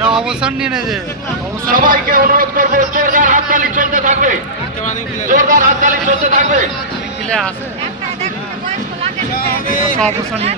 এরা অবসর নিয়ে নেছে। সবাইকে অনুরোধ করবো জোরদার হাততালি চলতে থাকবে, জোরদার হাততালি চলতে থাকবে। আছে অবসর নিয়ে